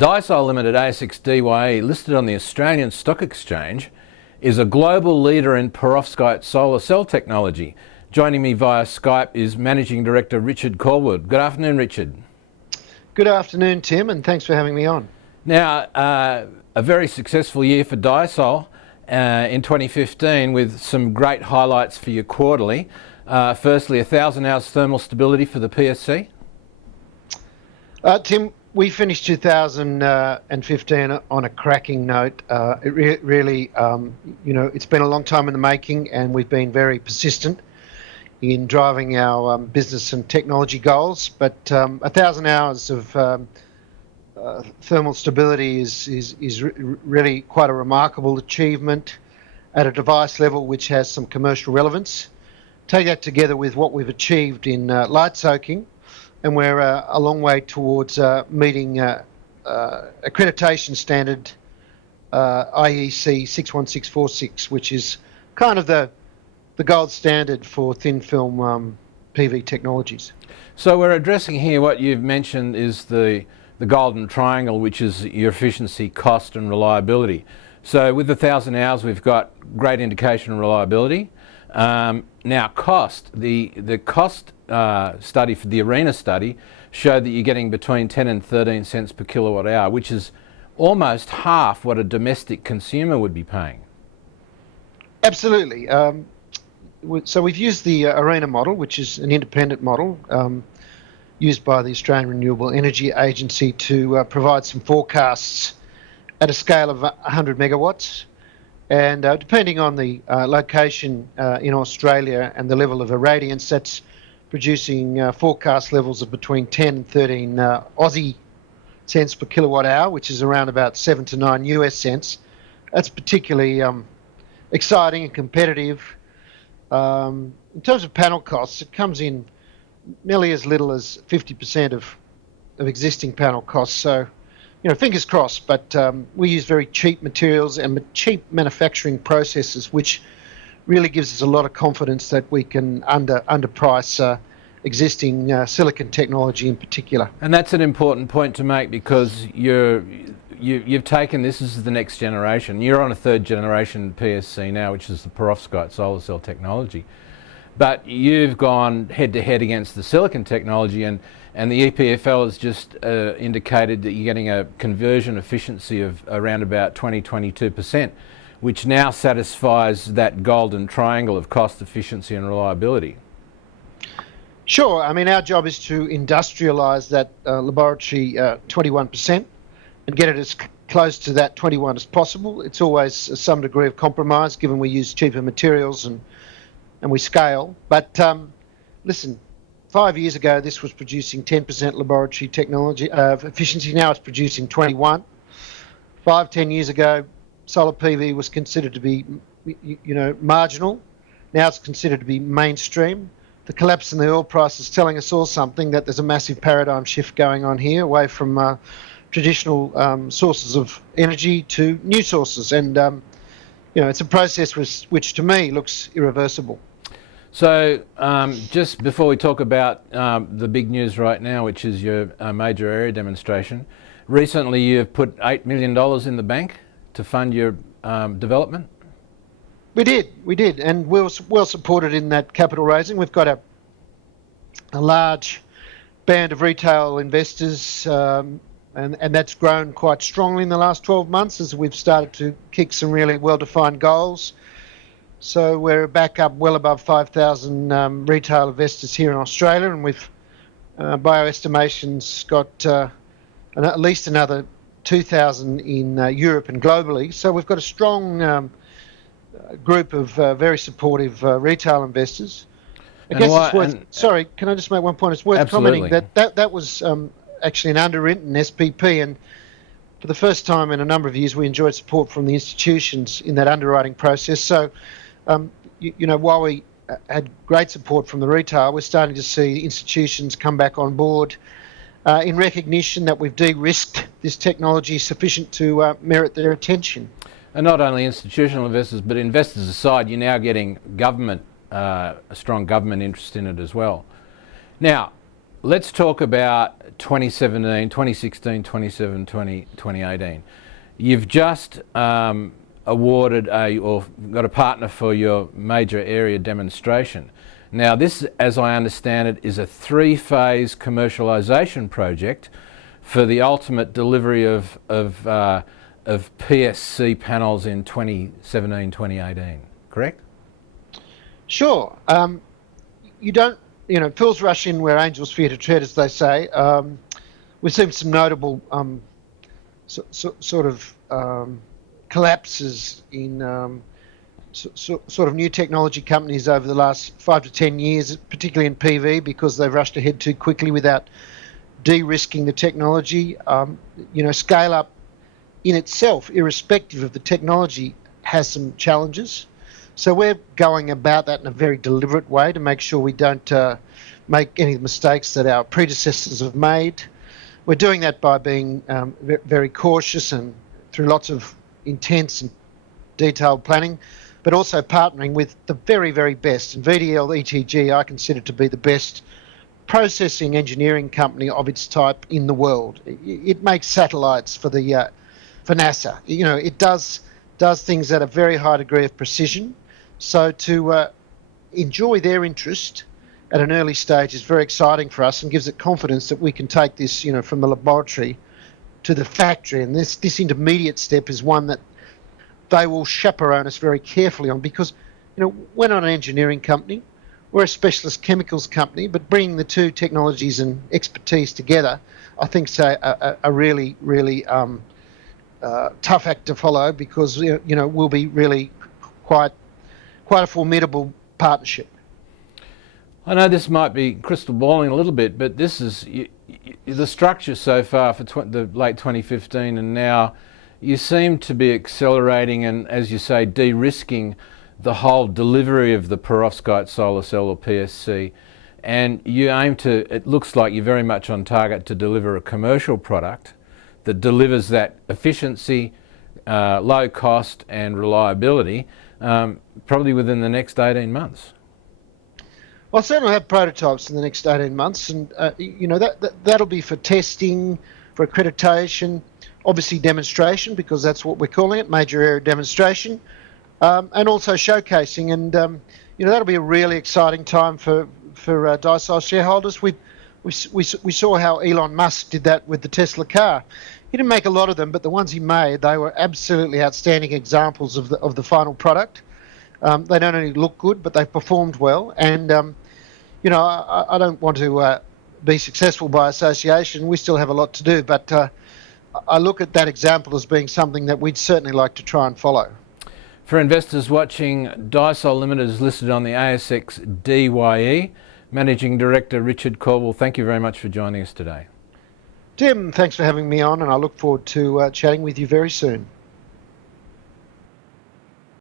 Dyesol Ltd, ASX DYE, listed on the Australian Stock Exchange, is a global leader in Perovskite Solar Cell technology. Joining me via Skype is Managing Director Richard Caldwell. Good afternoon, Richard. Good afternoon, Tim, and thanks for having me on. Now, a very successful year for Dyesol in 2015 with some great highlights for your quarterly. Firstly, 1,000 hours thermal stability for the PSC. Tim, we finished 2015 on a cracking note. It really, it's been a long time in the making, and we've been very persistent in driving our business and technology goals. But 1,000 hours of thermal stability is really quite a remarkable achievement at a device level which has some commercial relevance. Take that together with what we've achieved in light soaking, and we're a long way towards meeting accreditation standard IEC 61646, which is kind of the gold standard for thin film PV technologies. So we're addressing here what you've mentioned is the golden triangle, which is your efficiency, cost and reliability. So with 1,000 hours we've got great indication of reliability. Now cost, the cost study for the ARENA study showed that you're getting between 10 and 13 cents per kilowatt hour, which is almost half what a domestic consumer would be paying. Absolutely. So we've used the ARENA model, which is an independent model used by the Australian Renewable Energy Agency to provide some forecasts at a scale of 100 megawatts. And depending on the location in Australia and the level of irradiance, that's producing forecast levels of between 10 and 13 Aussie cents per kilowatt hour, which is around about 7 to 9 US cents. That's particularly exciting and competitive. In terms of panel costs, it comes in nearly as little as 50% of existing panel costs. So, fingers crossed, but we use very cheap materials and cheap manufacturing processes, which really gives us a lot of confidence that we can underprice existing silicon technology in particular. And that's an important point to make, because you've taken this as the next generation. You're on a third generation PSC now, which is the Perovskite Solar Cell technology. But you've gone head to head against the silicon technology, and the EPFL has just indicated that you're getting a conversion efficiency of around about 20-22%, which now satisfies that golden triangle of cost, efficiency and reliability. Sure. I mean, our job is to industrialise that laboratory 21% and get it as close to that 21 as possible. It's always some degree of compromise, given we use cheaper materials and we scale. But listen, 5 years ago this was producing 10% laboratory technology efficiency. Now it's producing 21. 5-10 years ago, solar PV was considered to be, marginal. Now it's considered to be mainstream. The collapse in the oil price is telling us all something, that there's a massive paradigm shift going on here, away from traditional sources of energy to new sources, and it's a process which to me looks irreversible. So just before we talk about the big news right now, which is your major area demonstration, recently you've put $8 million in the bank to fund your development? We did, and we're well supported in that capital raising. We've got a large band of retail investors, and that's grown quite strongly in the last 12 months as we've started to kick some really well-defined goals. So we're back up well above 5,000 retail investors here in Australia, and we've, by our estimations, got at least another 2,000 in Europe and globally. So we've got a strong group of very supportive retail investors. I guess it's worth, sorry, can I just make one point? It's worth absolutely commenting that was actually an underwritten SPP, and for the first time in a number of years we enjoyed support from the institutions in that underwriting process. So, while we had great support from the retail, we're starting to see institutions come back on board in recognition that we've de-risked this technology sufficient to merit their attention. And not only institutional investors, but investors aside, you're now getting government, a strong government interest in it as well. Now, let's talk about 2017, 2016, 2017, 2018. You've just awarded or got a partner for your major area demonstration. Now this, as I understand it, is a 3-phase commercialisation project for the ultimate delivery of PSC panels in 2017, 2018, correct? Sure. Fools rush in where angels fear to tread, as they say. We've seen some notable collapses in sort of new technology companies over the last 5 to 10 years, particularly in PV, because they've rushed ahead too quickly without de-risking the technology. Scale up in itself, irrespective of the technology, has some challenges. So we're going about that in a very deliberate way to make sure we don't make any of the mistakes that our predecessors have made. We're doing that by being very cautious and through lots of intense and detailed planning, but also partnering with the very, very best. And VDL ETG I consider to be the best processing engineering company of its type in the world. It makes satellites for NASA. It does things at a very high degree of precision. So to enjoy their interest at an early stage is very exciting for us and gives it confidence that we can take this, from the laboratory to the factory. And this intermediate step is one that they will chaperone us very carefully on, because, we're not an engineering company, we're a specialist chemicals company, but bringing the two technologies and expertise together, I think, is a really, really tough act to follow, because we'll be really quite a formidable partnership. I know this might be crystal balling a little bit, but this is the structure so far for the late 2015 and now. You seem to be accelerating and, as you say, de-risking the whole delivery of the Perovskite Solar Cell, or PSC, and you aim to, it looks like you're very much on target to deliver a commercial product that delivers that efficiency, low cost and reliability, probably within the next 18 months. Well, I'll certainly have prototypes in the next 18 months, and that'll be for testing, for accreditation, obviously demonstration, because that's what we're calling it, major area demonstration, and also showcasing. And that'll be a really exciting time for Dyesol shareholders. We saw how Elon Musk did that with the Tesla car. He didn't make a lot of them, but the ones he made, they were absolutely outstanding examples of the final product. They don't only look good, but they performed well. And I don't want to be successful by association. We still have a lot to do, but I look at that example as being something that we'd certainly like to try and follow. For investors watching, Dyesol Ltd is listed on the ASX DYE. Managing Director Richard Caldwell, thank you very much for joining us today. Tim, thanks for having me on, and I look forward to chatting with you very soon.